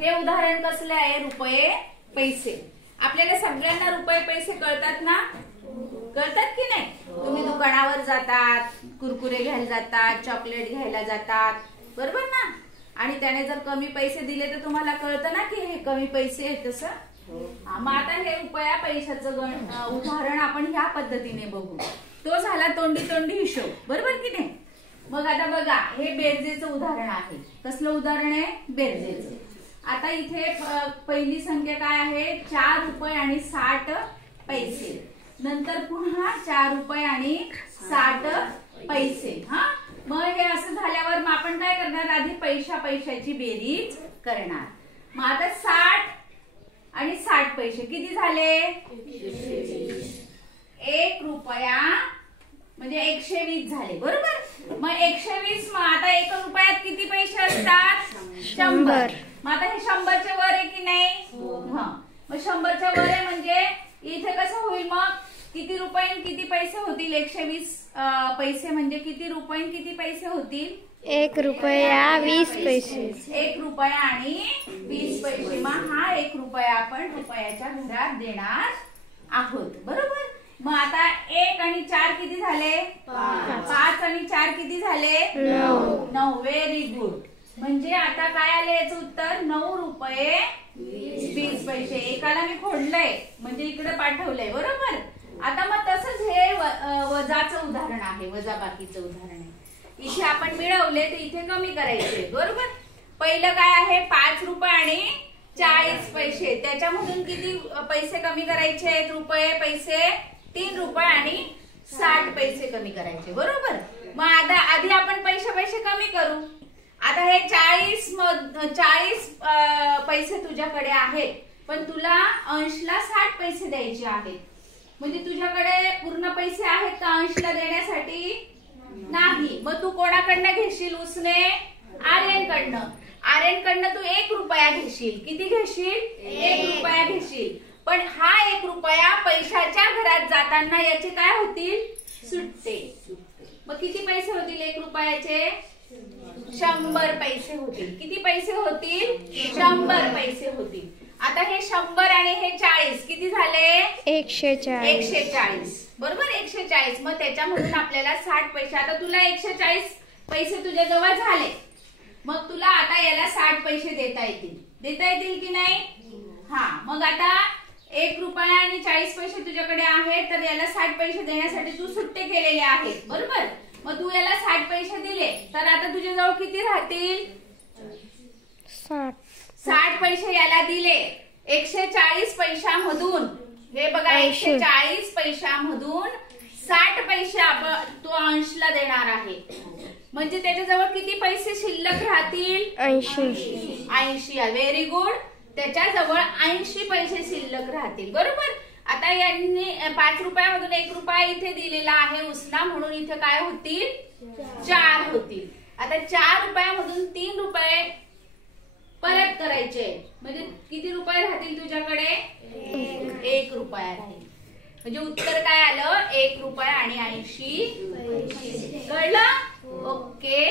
हे उदाहरण कसलं आहे? रुपये पैसे. आपल्याला सगळ्यांना रुपये पैसे कळतात ना? कळतात की नाही? तुम्ही दुकानावर जातात, कुरकुरे घ्यायला जातात, चॉकलेट घ्यायला जातात, बरोबर ना? आणि त्याने जर कमी पैसे दिले तर तुम्हाला कळतं ना की हे कमी पैसे आहेत तसं. मग आता हे रुपया पैशाचं उदाहरण आपण ह्या पद्धतीने बघू. तो झाला तोंडी तोंडी हिशोब, बरोबर की नाही? मग आता बघा, हे बेरजेचं उदाहरण आहे. कसलं उदाहरण आहे? बेरजेचं. आता इथे पहिली संख्या काय आहे? 4 रुपये आणि 60 पैसे. नंतर पुन्हा 4 रुपये आणि 60 पैसे. हा, मग हे असं झाल्यावर मग आपण काय करणार? आधी पैशाची बेरीज करणार. मग आता 60 आणि 60 पैसे किती झाले? 1 रुपया म्हणजे 120 झाले, बरोबर? मग 120, मग आता 1 रुपयात किती पैसे असतात? 100. मग आता हे 100च्या वर आहे की नाही? हा, मग 100च्या वर आहे म्हणजे इथे कसं होईल? मग किती रुपये किती पैसे होतील? 120 पैसे म्हणजे किती रुपये किती पैसे होतील? 1 रुपया 20 पैसे. 1 रुपया आणि 20 पैसे. मग हा 1 रुपया आपण रुपयाच्या घरात देणार आहोत, बरोबर? मग आता 1 आणि 4 किती झाले? 5 आणि 4 किती झाले? 9. Very good. म्हणजे आता काय आले याचं उत्तर? 9 रुपये 20 पैसे. एकाला मी खोडलंय म्हणजे इकडे पाठवलंय, बरोबर? आता मग तसंच हे वजाचं उदाहरण आहे, वजाबाकीचं उदाहरण आहे. इथे आपण मिळवले तर इथे कमी करायचे, बरोबर? पहिलं काय आहे? 5 रुपये आणि 40 पैसे. त्याच्यामधून किती पैसे कमी करायचे? रुपये पैसे 3 रुपये आणि 60 पैसे कमी करायचे, बरोबर? मग आता आधी आपण पैसे कमी करू. आता हे 40 पैसे तुझ्याकडे आहेत, पण तुला अंशला 60 पैसे द्यायचे आहेत. म्हणजे तुझ्याकडे पूर्ण पैसे आहेत का अंशला देण्यासाठी? नाही. मग तू कोणाकडनं घेशील? उसने आर्यनकडनं तू 1 रुपया घेशील. किती घेशील? 1 रुपया घेशील. पण हा 1 रुपया पैशाच्या घरात जाताना याचे काय होतील? सुट्टे. मग किती पैसे होतील 1 रुपयाचे? 100 पैसे होतील. किती पैसे होतील? 100 पैसे होतील. आता हे 100 आणि हे 40 किती झाले? 140, बरोबर? 140. मग त्याच्यामधून आपल्याला 60 पैसे. आता तुला 140 पैसे तुझ्या जवळ झाले. मग तुला आता याला 60 पैसे देता येतील की नाही? हा, मग आता 1 रुपया आणि 40 पैसे तुझ्याकडे आहेत, तर याला 60 पैसे देण्यासाठी तू सुट्टे केलेले आहेत, बरोबर? मग तू याला 60 पैसे दिले तर आता तुझ्याजवळ किती राहतील? 60 पैसे याला दिले. 140 पैशामधून, हे बघा, 140 पैशामधून 60 पैसे तो अंशला देणार आहे. म्हणजे त्याच्याजवळ किती पैसे शिल्लक राहतील? 80. Very good. त्याच्याजवळ 80 पैसे शिल्लक राहतील, बरोबर? आता यांनी 5 रुपयामधून 1 रुपया इथे दिलेला आहे उसना, म्हणून इथे काय होतील? 4 होतील. आता 4 रुपयामधून 3 रुपये परत करायचे, म्हणजे किती रुपये राहतील तुझ्याकडे? 1 रुपया राहील. म्हणजे उत्तर काय आलं? 1 रुपया आणि 80 पैसे. कळलं? ओके.